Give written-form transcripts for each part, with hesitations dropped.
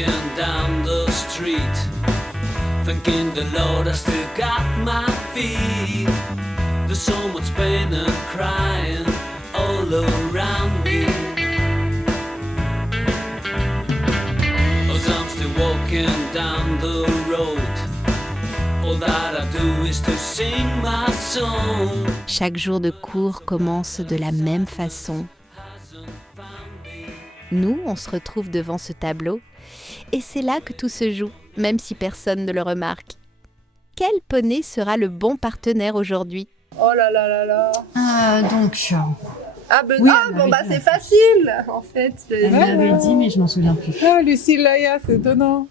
walking down the street, thanking the Lord I still got my feet. There's so much pain and crying all around me, 'cause I'm still walking down the road. All that I do is to sing my song. Chaque jour de cours commence de la même façon. Nous, on se retrouve devant ce tableau et c'est là que tout se joue, même si personne ne le remarque. Quel poney sera le bon partenaire aujourd'hui ? Oh là là là là. Donc, Ah, ben, Oui, ah elle bon, avait bah dit. c'est facile, en fait. elle m'avait dit, mais je m'en souviens plus. Ah, Lucille Laya, c'est étonnant.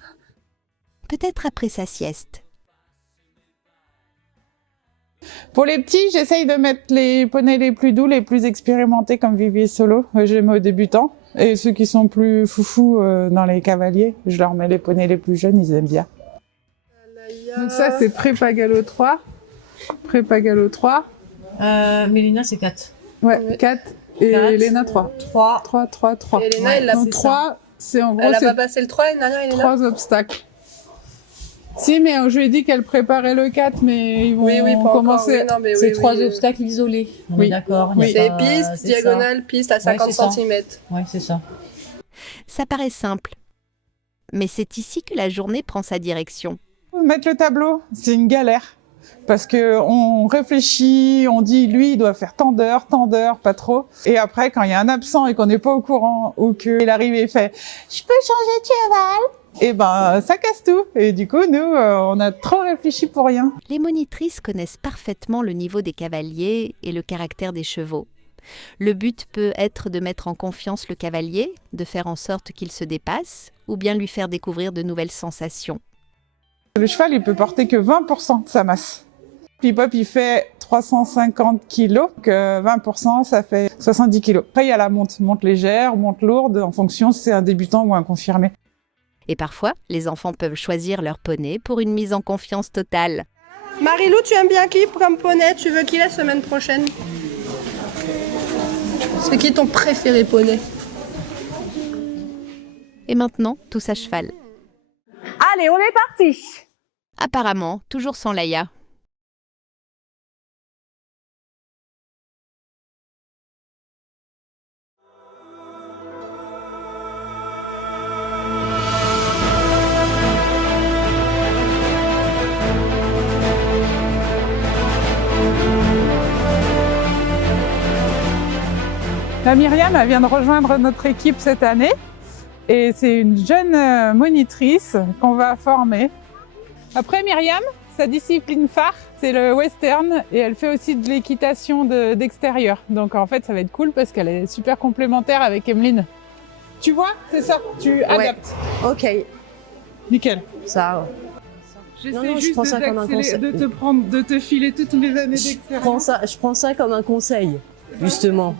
Peut-être après sa sieste. Pour les petits, j'essaye de mettre les poneys les plus doux, les plus expérimentés comme Vivier Solo. Je les mets aux débutants. Et ceux qui sont plus foufous dans les cavaliers, je leur mets les poneys les plus jeunes, ils aiment bien. Donc ça, c'est Prépagalo 3. Prépagalo 3. Mélina, c'est 4. Ouais, 4. Et Quatre. Elena 3. 3. 3, 3, 3. Et Elena, elle l'a Donc fait 3, c'est en gros, Elle a c'est pas passé le 3 l'année dernière, Elena 3 obstacles. Si, mais je lui ai dit qu'elle préparait le 4, mais ils vont Oui, pas encore, commencer. oui, non, mais C'est oui, 3 oui. obstacles isolés. On Oui. est d'accord. Oui. C'est piste, diagonale, piste à 50 c'est ça. cm. Ouais, c'est ça. Ça paraît simple. Mais c'est ici que la journée prend sa direction. Mettre le tableau, c'est une galère. Parce que on réfléchit, on dit lui il doit faire tant d'heures, pas trop. Et après quand il y a un absent et qu'on n'est pas au courant ou qu'il arrive et fait je peux changer de cheval, et ben ça casse tout. Et du coup nous on a trop réfléchi pour rien. Les monitrices connaissent parfaitement le niveau des cavaliers et le caractère des chevaux. Le but peut être de mettre en confiance le cavalier, de faire en sorte qu'il se dépasse, ou bien lui faire découvrir de nouvelles sensations. Le cheval il peut porter que 20% de sa masse. Pipop il fait 350 kilos, que 20% ça fait 70 kilos. Après il y a la monte légère, monte lourde, en fonction si c'est un débutant ou un confirmé. Et parfois, les enfants peuvent choisir leur poney pour une mise en confiance totale. Marilou, tu aimes bien qui comme poney? Tu veux qui la semaine prochaine? C'est qui ton préféré poney? Et maintenant, tous à cheval. Allez, on est parti. Apparemment, toujours sans Laïa. La Myriam, elle vient de rejoindre notre équipe cette année et c'est une jeune monitrice qu'on va former. Après Myriam, sa discipline phare, c'est le western et elle fait aussi de l'équitation d'extérieur. Donc en fait, ça va être cool parce qu'elle est super complémentaire avec Emeline. Tu vois, c'est ça, tu adaptes. Ok, Nickel. ça. J'essaie Non, je juste prends ça comme un conseil. de te filer toutes les années d'expérience. Je prends ça comme un conseil, justement.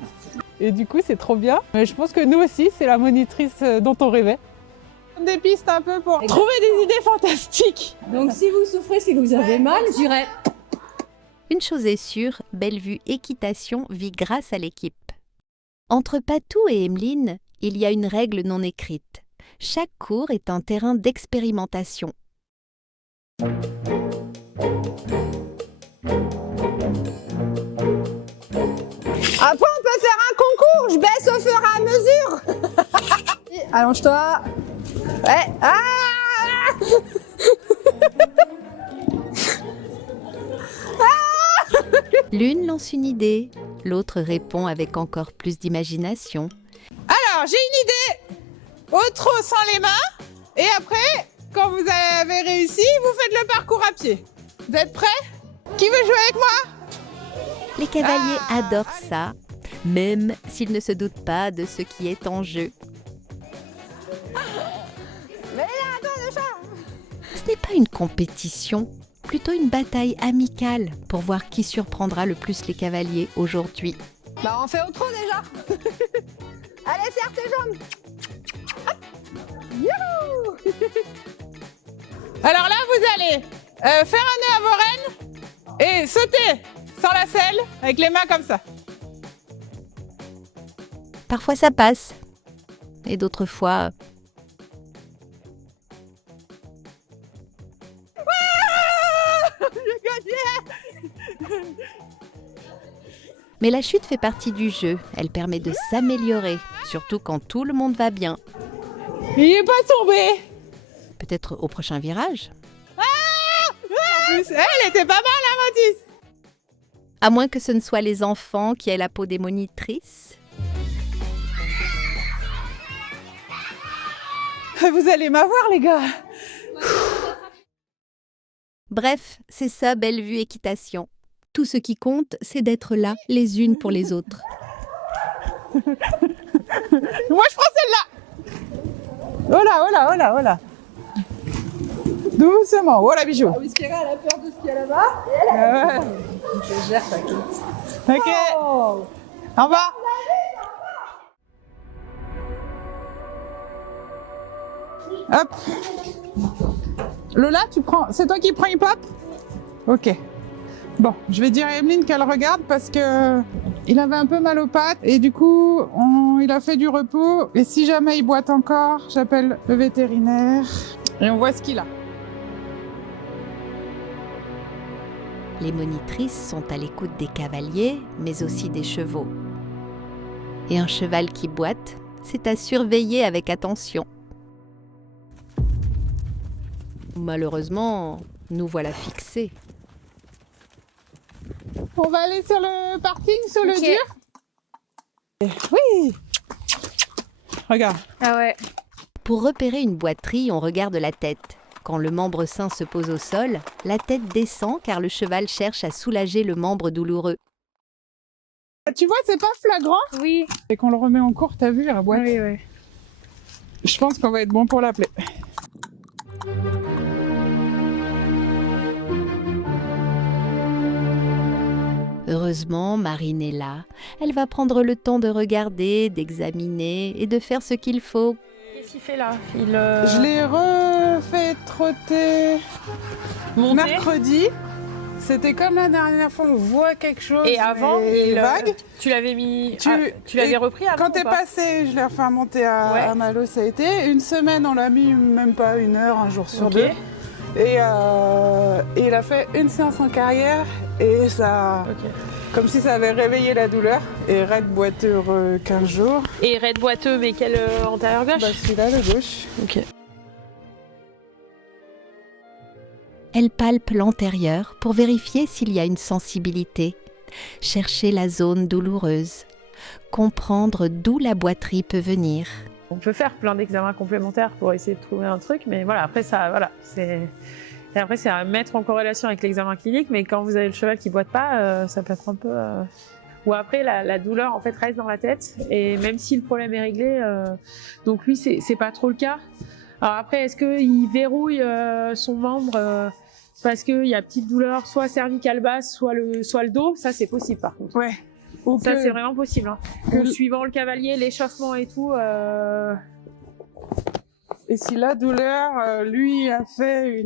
Et du coup, c'est trop bien. Mais je pense que nous aussi, c'est la monitrice dont on rêvait. Des pistes un peu pour trouver des idées fantastiques. Donc si vous souffrez, si vous avez mal, je dirais... Une chose est sûre, Bellevue Équitation vit grâce à l'équipe. Entre Patou et Emeline, il y a une règle non écrite. Chaque cours est un terrain d'expérimentation. Après, on peut faire un concours. Je baisse au fur et à mesure. Allonge-toi. Ouais. Ah. L'une lance une idée, l'autre répond avec encore plus d'imagination. Alors, j'ai une idée. Au trot sans les mains. Et après, quand vous avez réussi, vous faites le parcours à pied. Vous êtes prêts? Qui veut jouer avec moi? Les cavaliers adorent ça, même s'ils ne se doutent pas de ce qui est en jeu. Ce n'est pas une compétition, plutôt une bataille amicale pour voir qui surprendra le plus les cavaliers aujourd'hui. Bah, on fait au trot déjà. Allez, serre tes jambes. Hop. Youhou. Alors là, vous allez faire un nœud à vos rênes et sauter sans la selle avec les mains comme ça. Parfois ça passe, et d'autres fois, Mais la chute fait partie du jeu. Elle permet de s'améliorer, surtout quand tout le monde va bien. Il est pas tombé. Peut-être au prochain virage. En plus, elle était pas mal, hein, Mathis. À moins que ce ne soit les enfants qui aient la peau des monitrices. Vous allez m'avoir, les gars. Bref, c'est ça, Belle Vue Équitation. Tout ce qui compte, c'est d'être là, les unes pour les autres. Moi, je prends celle-là. Oh là, oh là, oh là, oh là. Doucement, oh la bijou. Ah, Whiskera, elle a peur de ce qu'il y a là-bas. Je gère, t'inquiète. Ok. Oh. En bas. Hop. Lola, tu prends. C'est toi qui prends hip-hop? Ok. Bon, je vais dire à Emeline qu'elle regarde parce que il avait un peu mal aux pattes et du coup, il a fait du repos. Et si jamais il boite encore, j'appelle le vétérinaire et on voit ce qu'il a. Les monitrices sont à l'écoute des cavaliers, mais aussi des chevaux. Et un cheval qui boite, c'est à surveiller avec attention. Malheureusement, nous voilà fixés. On va aller sur le parking, sur le Ok. dur. Oui. Regarde. Ah ouais. Pour repérer une boiterie, on regarde la tête. Quand le membre sain se pose au sol, la tête descend car le cheval cherche à soulager le membre douloureux. Tu vois, c'est pas flagrant. Oui. Et qu'on le remet en cours, t'as vu, la boîte. Oui, oui. Je pense qu'on va être bon pour l'appeler. Heureusement, Marine est là. Elle va prendre le temps de regarder, d'examiner et de faire ce qu'il faut. Qu'est-ce qu'il fait là? Je l'ai refait trotter mercredi. C'était comme la dernière fois, on voit quelque chose. Et avant, mais vague. tu l'avais mis. Tu l'avais et repris avant Quand ou t'es pas? passé, je l'ai refait monter à Malo, ça a été. Une semaine, on l'a mis même pas 1 heure, un jour sur Ok. 2. Et il a fait une séance en carrière et ça, Ok. comme si ça avait réveillé la douleur. Et raide boiteux 15 jours. Et raide boiteux, mais quel antérieur gauche? Bah celui-là, le gauche. Ok. Elle palpe l'antérieur pour vérifier s'il y a une sensibilité. Chercher la zone douloureuse. Comprendre d'où la boiterie peut venir. On peut faire plein d'examens complémentaires pour essayer de trouver un truc, mais voilà, après ça, voilà, et après c'est à mettre en corrélation avec l'examen clinique, mais quand vous avez le cheval qui boite pas, ça peut être un peu. Ou après la douleur en fait reste dans la tête, et même si le problème est réglé, donc lui c'est pas trop le cas. Alors après, est-ce qu'il verrouille son membre parce qu'il y a petite douleur, soit cervicale basse, soit le dos? Ça c'est possible par contre. Ouais. Ou Ça que- c'est vraiment possible. Hein. que- Ou suivant le cavalier, l'échauffement et tout. Et si la douleur, lui, a fait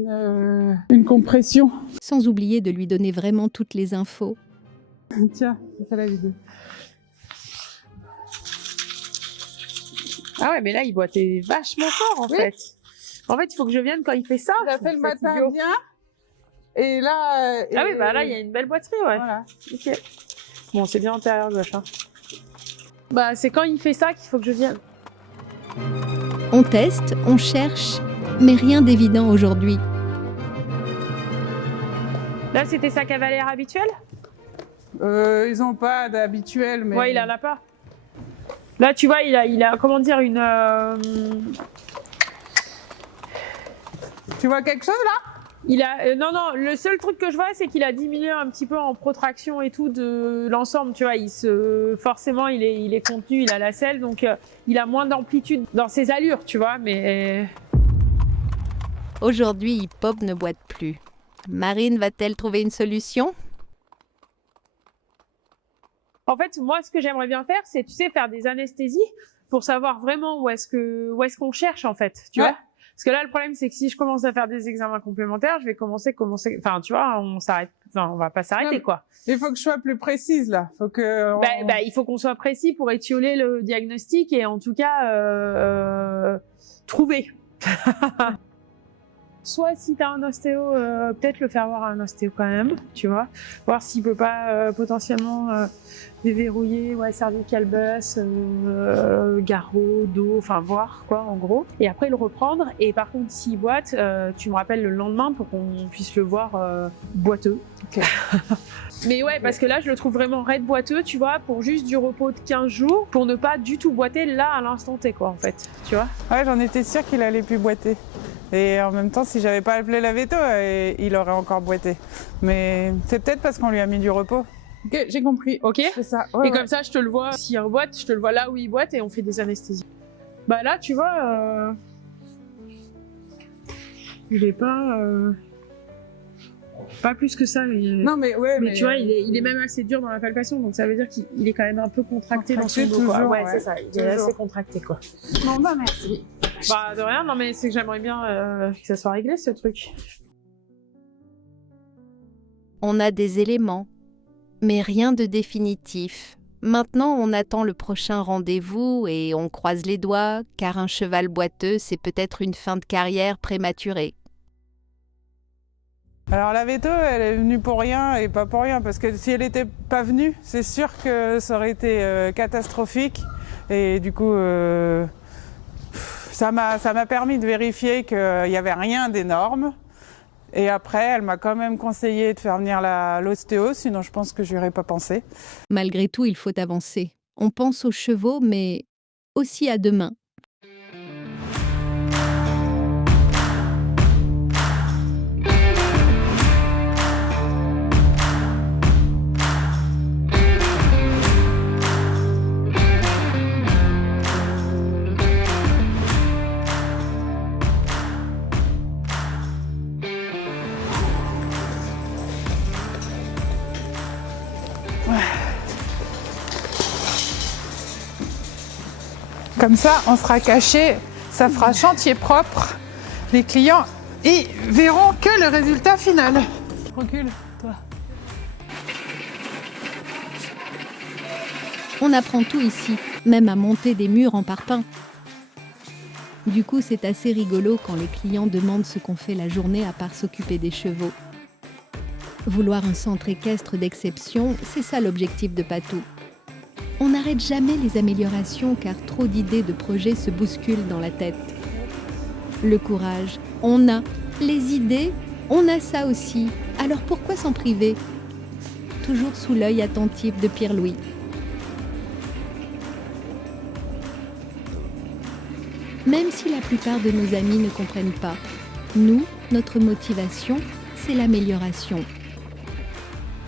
une compression. Sans oublier de lui donner vraiment toutes les infos. Tiens, c'est ça la vidéo. Ah ouais, mais là, il boitait vachement fort, en Oui. fait. En fait, il faut que je vienne quand il fait ça. Il a fait le C'est matin idiot. bien. Et là. Ah oui, bah là, il y a une belle boiterie, ouais. Voilà. Ok. Bon, c'est bien antérieur gauche, hein. Bah, c'est quand il fait ça qu'il faut que je vienne. On teste, on cherche, mais rien d'évident aujourd'hui. Là, c'était sa cavalière habituelle? Ils ont pas d'habituel, mais. Ouais, il en a pas. Là, tu vois, il a comment dire, une. Tu vois quelque chose là? Il a non, le seul truc que je vois, c'est qu'il a diminué un petit peu en protraction et tout de l'ensemble, tu vois. Forcément, il est contenu, il a la selle, donc il a moins d'amplitude dans ses allures, tu vois. Mais Aujourd'hui, Hip Hop ne boite plus. Marine va-t-elle trouver une solution? en fait, moi, ce que j'aimerais bien faire, c'est, tu sais, faire des anesthésies pour savoir vraiment où est-ce qu'on cherche, en fait, tu Ouais. vois. Parce que là, le problème, c'est que si je commence à faire des examens complémentaires, je vais commencer, enfin, tu vois, on va pas s'arrêter, Non, quoi. Il faut que je sois plus précise là. Faut que. Bah, il faut qu'on soit précis pour étioler le diagnostic et en tout cas trouver. soit si t'as un ostéo, peut-être le faire voir à un ostéo quand même, tu vois, voir s'il peut pas potentiellement déverrouiller, cervical bus, garrot, dos, enfin voir quoi en gros. Et après le reprendre. Et par contre s'il boite, tu me rappelles le lendemain pour qu'on puisse le voir boiteux. Ok. Mais ouais, parce que là je le trouve vraiment raide boiteux, tu vois, pour juste du repos de 15 jours, pour ne pas du tout boiter là à l'instant T quoi en fait, tu vois. Ouais, j'en étais sûre qu'il allait plus boiter. Et en même temps, si j'avais pas appelé la veto, il aurait encore boité. Mais c'est peut-être parce qu'on lui a mis du repos. Ok, j'ai compris. Ok. C'est ça. Ouais, Et comme ça, je te le vois, s'il reboite, je te le vois là où il boite et on fait des anesthésies. Bah là, tu vois, il est pas plus que ça. Non, mais ouais, mais tu vois, il est même assez dur dans la palpation, donc ça veut dire qu'il est quand même un peu contracté dans son dos. Toujours, Quoi. Ouais, ouais, c'est ça, il est assez contracté quoi. Non, bah merci. Bah de rien, non mais c'est que j'aimerais bien que ça soit réglé ce truc. On a des éléments, mais rien de définitif. Maintenant, on attend le prochain rendez-vous et on croise les doigts, car un cheval boiteux, c'est peut-être une fin de carrière prématurée. Alors la veto, elle est venue pour rien et pas pour rien, parce que si elle n'était pas venue, c'est sûr que ça aurait été catastrophique. Et du coup, ça m'a permis de vérifier qu'il n'y avait rien d'énorme. Et après, elle m'a quand même conseillé de faire venir l'ostéo, sinon je pense que je n'y aurais pas pensé. Malgré tout, il faut avancer. On pense aux chevaux, mais aussi à demain. Comme ça, on sera caché, ça fera chantier propre. Les clients, ils verront que le résultat final. Recule, toi. On apprend tout ici, même à monter des murs en parpaing. Du coup, c'est assez rigolo quand les clients demandent ce qu'on fait la journée à part s'occuper des chevaux. Vouloir un centre équestre d'exception, c'est ça l'objectif de Patou. On n'arrête jamais les améliorations car trop d'idées de projets se bousculent dans la tête. Le courage, on a. Les idées, on a ça aussi. Alors pourquoi s'en priver? Toujours sous l'œil attentif de Pierre-Louis. Même si la plupart de nos amis ne comprennent pas, nous, notre motivation, c'est l'amélioration.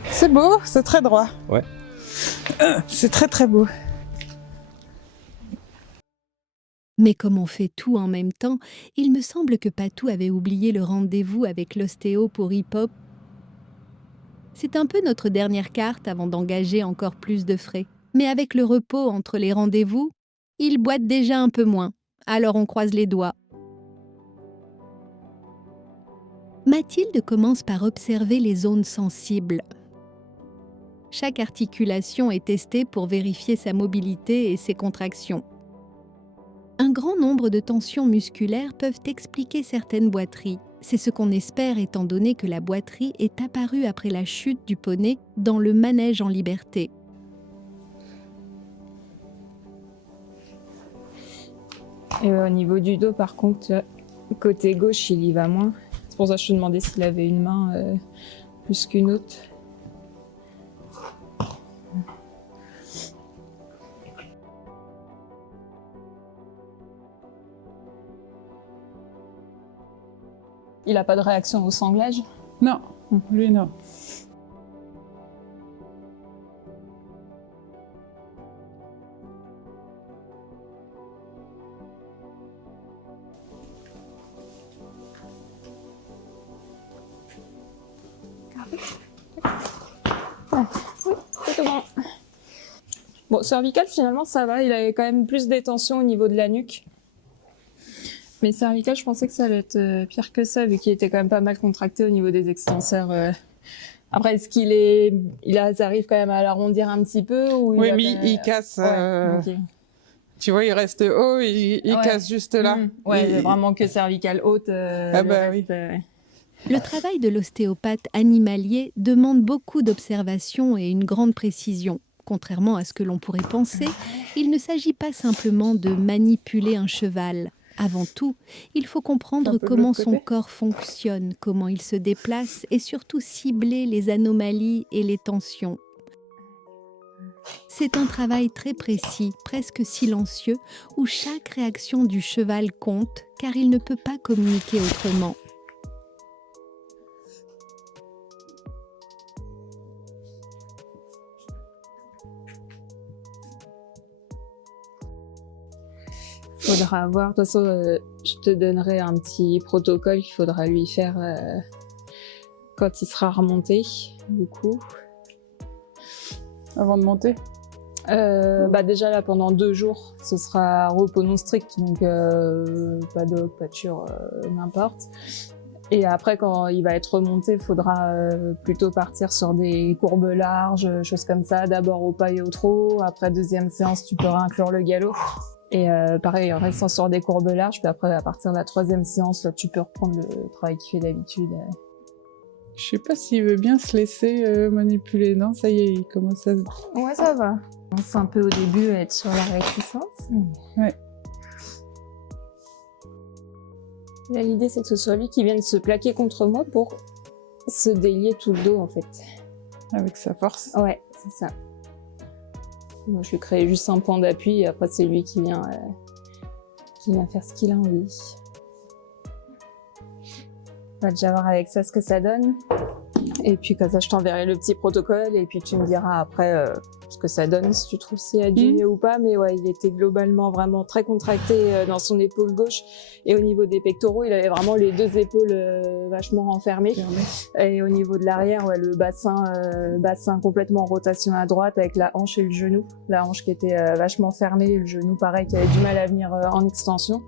C'est beau, c'est très droit. Ouais. C'est très très beau. Mais comme on fait tout en même temps, il me semble que Patou avait oublié le rendez-vous avec l'ostéo pour hip-hop. C'est un peu notre dernière carte avant d'engager encore plus de frais. Mais avec le repos entre les rendez-vous, il boite déjà un peu moins. Alors on croise les doigts. Mathilde commence par observer les zones sensibles. Chaque articulation est testée pour vérifier sa mobilité et ses contractions. Un grand nombre de tensions musculaires peuvent expliquer certaines boiteries. C'est ce qu'on espère étant donné que la boiterie est apparue après la chute du poney dans le manège en liberté. Et au niveau du dos, par contre, côté gauche, il y va moins. C'est pour ça que je te demandais s'il avait une main plus qu'une autre. Il n'a pas de réaction au sanglage? Non, lui non. C'est bon. Bon, cervical, finalement, ça va. Il avait quand même plus d'étention au niveau de la nuque. Mais cervical, je pensais que ça allait être pire que ça, vu qu'il était quand même pas mal contracté au niveau des extenseurs. Après, est-ce qu'il arrive quand même à l'arrondir un petit peu ou Oui, mais il casse. Ouais, ok. Tu vois, il reste haut, il Ouais. casse juste là. Ouais, Il- vraiment que cervicale haute. Ah le bah reste, Le travail de l'ostéopathe animalier demande beaucoup d'observation et une grande précision. Contrairement à ce que l'on pourrait penser, il ne s'agit pas simplement de manipuler un cheval. Avant tout, il faut comprendre Un peu de comment l'autre son côté. corps fonctionne, comment il se déplace et surtout cibler les anomalies et les tensions. C'est un travail très précis, presque silencieux, où chaque réaction du cheval compte car il ne peut pas communiquer autrement. Faudra voir. De toute façon, je te donnerai un petit protocole qu'il faudra lui faire quand il sera remonté, du coup. Avant de monter. Bah déjà là, pendant 2 jours, ce sera repos non strict, donc pas de pâture, n'importe. Et après, quand il va être remonté, il faudra plutôt partir sur des courbes larges, choses comme ça. D'abord au pas et au trot. Après, deuxième séance, tu pourras inclure le galop. Et pareil, en restant sur des courbes larges. Puis après, à partir de la 3e séance, là, tu peux reprendre le travail qu'il fait d'habitude. Je sais pas s'il veut bien se laisser manipuler. Non, ça y est, il commence à... Ouais, ça va. On sent un peu au début être sur la réticence. Ouais. Là, l'idée, c'est que ce soit lui qui vienne se plaquer contre moi pour se délier tout le dos, en fait. Avec sa force. Ouais, c'est ça. Moi, je lui crée juste un point d'appui et après, c'est lui qui vient faire ce qu'il a envie. On va déjà voir avec ça ce que ça donne. Et puis, comme ça, je t'enverrai le petit protocole et puis tu me diras après ce que ça donne, si tu trouves s'il y a du mieux ou pas. Mais ouais, il était globalement vraiment très contracté dans son épaule gauche. Et au niveau des pectoraux, il avait vraiment les 2 épaules vachement renfermées. Et au niveau de l'arrière, ouais, le bassin complètement en rotation à droite avec la hanche et le genou. La hanche qui était vachement fermée, et le genou pareil qui avait du mal à venir en extension.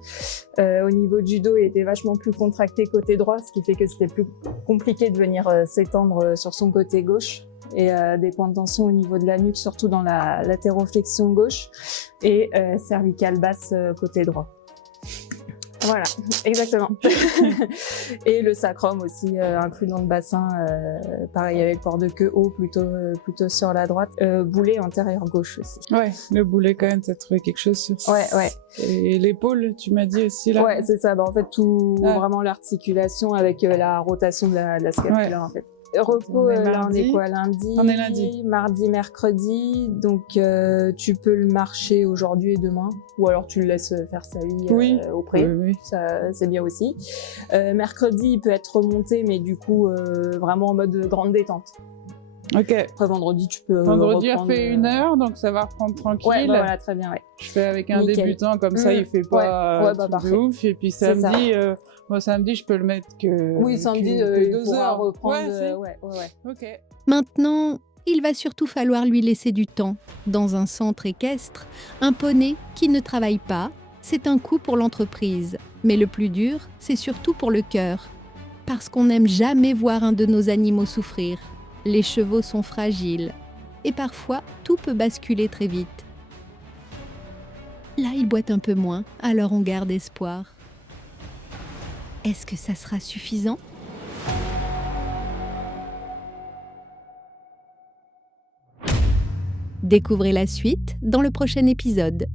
Au niveau du dos, il était vachement plus contracté côté droit, ce qui fait que c'était plus compliqué de venir s'étendre sur son côté gauche. Et des points de tension au niveau de la nuque, surtout dans la latéroflexion gauche. Et cervicale basse côté droit. Voilà, exactement. Et le sacrum aussi, inclus dans le bassin, pareil avec port de queue haut, plutôt sur la droite. Boulet antérieur gauche aussi. Ouais, le boulet quand même, t'as trouvé quelque chose sur ça. Ouais. Et l'épaule, tu m'as dit aussi là. Ouais, c'est ça. Bah, en fait, vraiment l'articulation avec la rotation de la scapula, en fait. Repos, On est là on mardi. est quoi, lundi? On est lundi. Mardi, mercredi, donc tu peux le marcher aujourd'hui et demain, ou alors tu le laisses faire sa vie au pré, Oui. ça c'est bien aussi. Mercredi, il peut être remonté, mais du coup vraiment en mode grande détente. Ok. Après vendredi, tu peux Vendredi, reprendre, elle fait 1 heure, donc ça va reprendre tranquille. Ouais, bah, voilà, très bien, ouais. Je fais avec un Nickel. débutant, comme ça, il fait pas Ouais, truc de parfait. ouf. Et puis C'est samedi, moi samedi, je peux le mettre que. Oui, samedi, que il 2 pourra heures. reprendre. Ouais, Ouais. Ok. Maintenant, il va surtout falloir lui laisser du temps. Dans un centre équestre, un poney qui ne travaille pas, c'est un coût pour l'entreprise. Mais le plus dur, c'est surtout pour le cœur. Parce qu'on n'aime jamais voir un de nos animaux souffrir. Les chevaux sont fragiles. Et parfois, tout peut basculer très vite. Là, il boite un peu moins, alors on garde espoir. Est-ce que ça sera suffisant ? Découvrez la suite dans le prochain épisode.